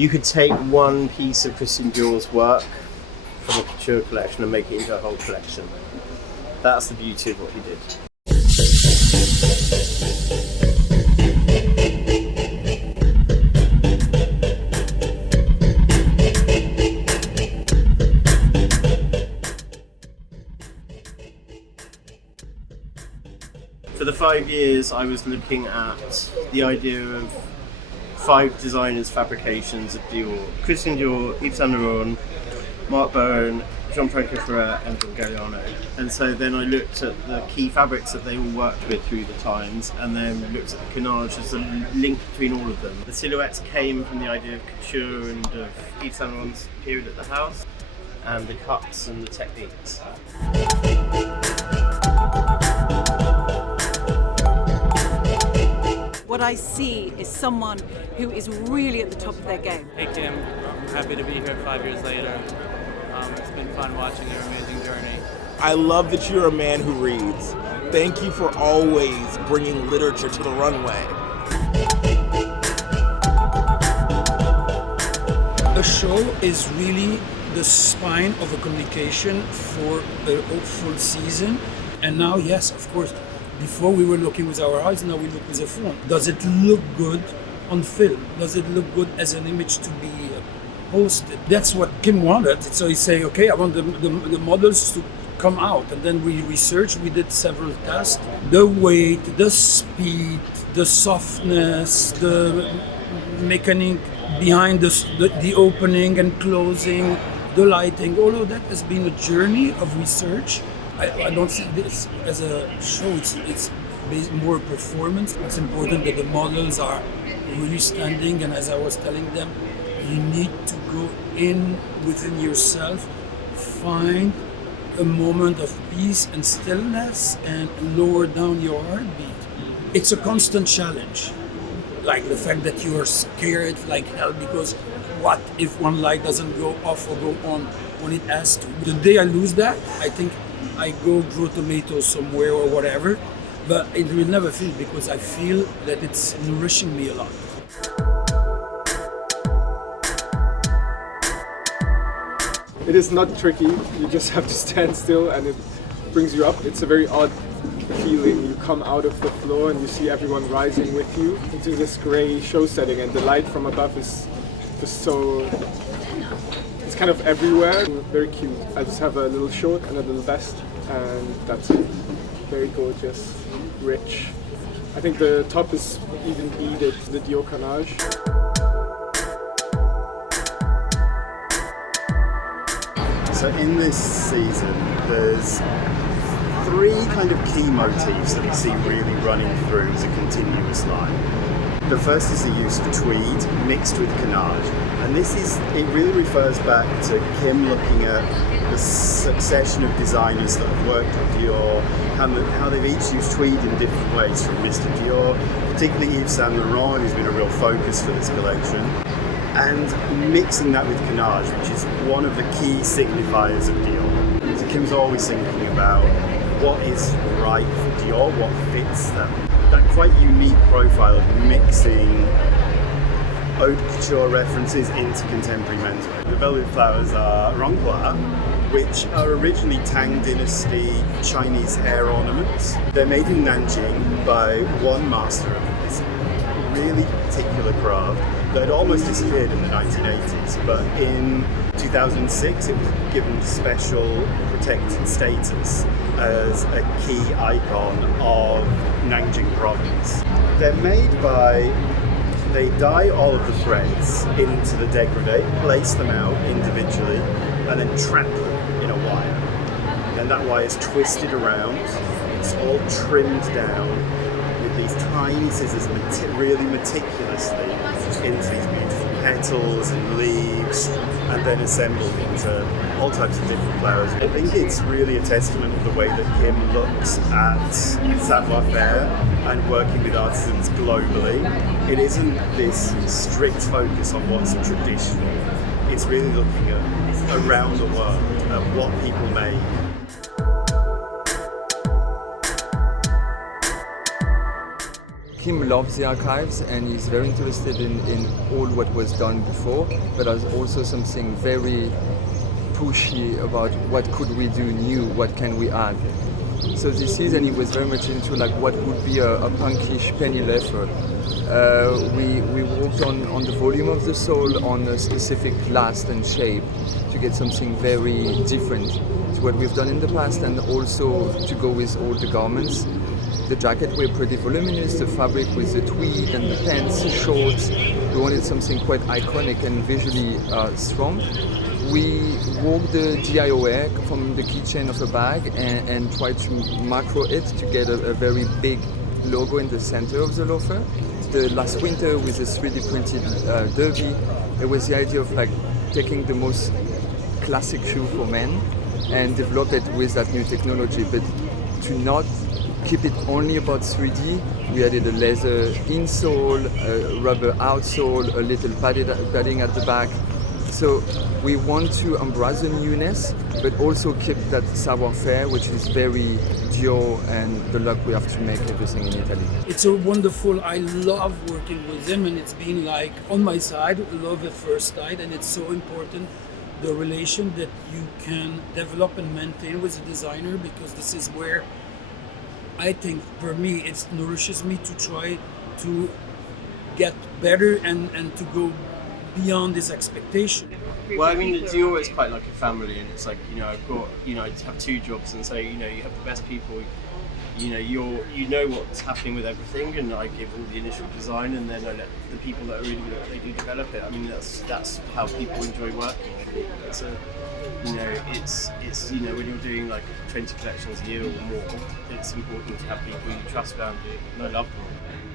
You could take one piece of Christian Dior's work from a couture collection and make it into a whole collection. That's the beauty of what he did. For the 5 years, I was looking at the idea of 5 designers' fabrications of Dior. Christian Dior, Yves Saint Laurent, Marc Bowen, Gianfranco Ferrer and John Galliano. And so then I looked at the key fabrics that they all worked with through the times, and then looked at the canage as a link between all of them. The silhouettes came from the idea of couture and of Yves Saint Laurent's period at the house, and the cuts and the techniques. What I see is someone who is really at the top of their game. Hey Kim, I'm happy to be here 5 years later. It's been fun watching your amazing journey. I love that you're a man who reads. Thank you for always bringing literature to the runway. A show is really the spine of a communication for a full season. And now, yes, of course, before we were looking with our eyes, now we look with a phone. Does it look good on film? Does it look good as an image to be posted? That's what Kim wanted. So he say, okay, I want the models to come out. And then we researched, we did several tests. The weight, the speed, the softness, the mechanic behind the opening and closing, the lighting, all of that has been a journey of research. I don't see this as a show, it's more performance. It's important that the models are really standing, and as I was telling them, you need to go in within yourself, find a moment of peace and stillness and lower down your heartbeat. It's a constant challenge. Like the fact that you are scared like hell because what if one light doesn't go off or go on when it has to? The day I lose that, I think I go grow tomatoes somewhere or whatever, but it will never feel because I feel that it's nourishing me a lot. It is not tricky, you just have to stand still and it brings you up. It's a very odd feeling. You come out of the floor and you see everyone rising with you into this grey show setting, and the light from above is just so... it's kind of everywhere. Very cute. I just have a little short and a little vest, and that's it. Very gorgeous, rich. I think the top is even beaded, the Dior carnage. So in this season, there's 3 kind of key motifs that we see really running through as a continuous line. The first is the use of tweed mixed with canage, and it really refers back to Kim looking at the succession of designers that have worked with Dior, how they've each used tweed in different ways, from Mr. Dior, particularly Yves Saint Laurent, who's been a real focus for this collection, and mixing that with canage, which is one of the key signifiers of Dior. So Kim's always thinking about what is right for Dior, what fits them. That quite unique profile of mixing haute couture references into contemporary menswear. The velvet flowers are Ronghua, which are originally Tang dynasty Chinese hair ornaments. They're made in Nanjing by one master of this really particular craft that had almost disappeared in the 1980s, but in 2006 it was given special protected status as a key icon of Nanjing province. They're made they dye all of the threads into the dégradé, place them out individually, and then trap them in a wire. Then that wire is twisted around, it's all trimmed down with these tiny scissors really meticulously into these beautiful petals and leaves, and then assembled into all types of different flowers. I think it's really a testament of the way that Kim looks at savoir-faire and working with artisans globally. It isn't this strict focus on what's traditional. It's really looking at around the world, at what people make. Kim loves the archives and he's very interested in all what was done before, but there's also something very pushy about what could we do new, what can we add. So this season he was very much into like what would be a punkish penny leather. We worked on the volume of the sole, on a specific last and shape to get something very different to what we've done in the past, and also to go with all the garments. The jacket were pretty voluminous, the fabric with the tweed and the pants, shorts. We wanted something quite iconic and visually strong. We worked the DIOA from the keychain of a bag and tried to macro it to get a very big logo in the center of the loafer. The last winter with the 3D printed derby, it was the idea of like taking the most classic shoe for men and develop it with that new technology, but to not keep it only about 3D. We added a leather insole, a rubber outsole, a little padding at the back. So we want to embrace the newness, but also keep that savoir-faire, which is very Dior, and the luck we have to make everything in Italy. It's a wonderful, I love working with him, and it's been like on my side, love at first sight, and it's so important, the relation that you can develop and maintain with a designer, because this is where I think for me it nourishes me to try to get better and to go beyond this expectation. Well, I mean, at Dior it's quite like a family, and it's like, I've got, I have 2 jobs, and so, you have the best people, you know what's happening with everything, and I give all the initial design, and then I let the people that are really good, they do develop it. I mean, that's how people enjoy working. I think it's it's when you're doing like 20 collections a year or more, it's important to have people you trust around you, and I love them.